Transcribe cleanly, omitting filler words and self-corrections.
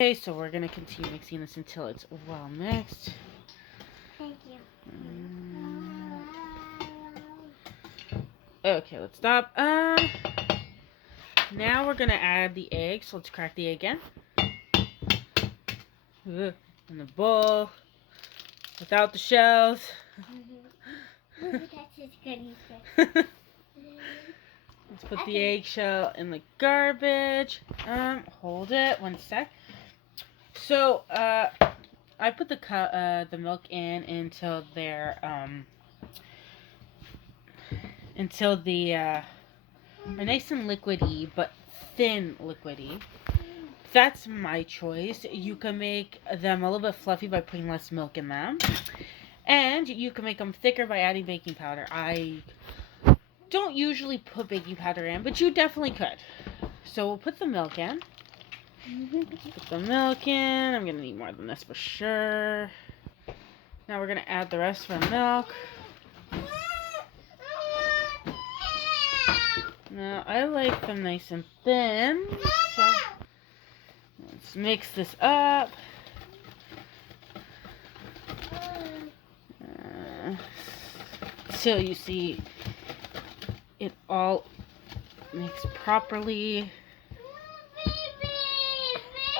Okay, so we're going to continue mixing this until it's well mixed. Thank you. Okay, let's stop. Now we're going to add the egg, so let's crack the egg in. In the bowl, without the shells. That's his goodie. Let's put the eggshell in the garbage. Hold it 1 sec. So, I put the milk in until they're are nice and liquidy, but thin liquidy. That's my choice. You can make them a little bit fluffy by putting less milk in them, and you can make them thicker by adding baking powder. I don't usually put baking powder in, but you definitely could. So we'll put the milk in. Put the milk in. I'm gonna need more than this for sure. Now we're gonna add the rest of our milk. Now I like them nice and thin, so let's mix this up. Till you see it all mixed properly.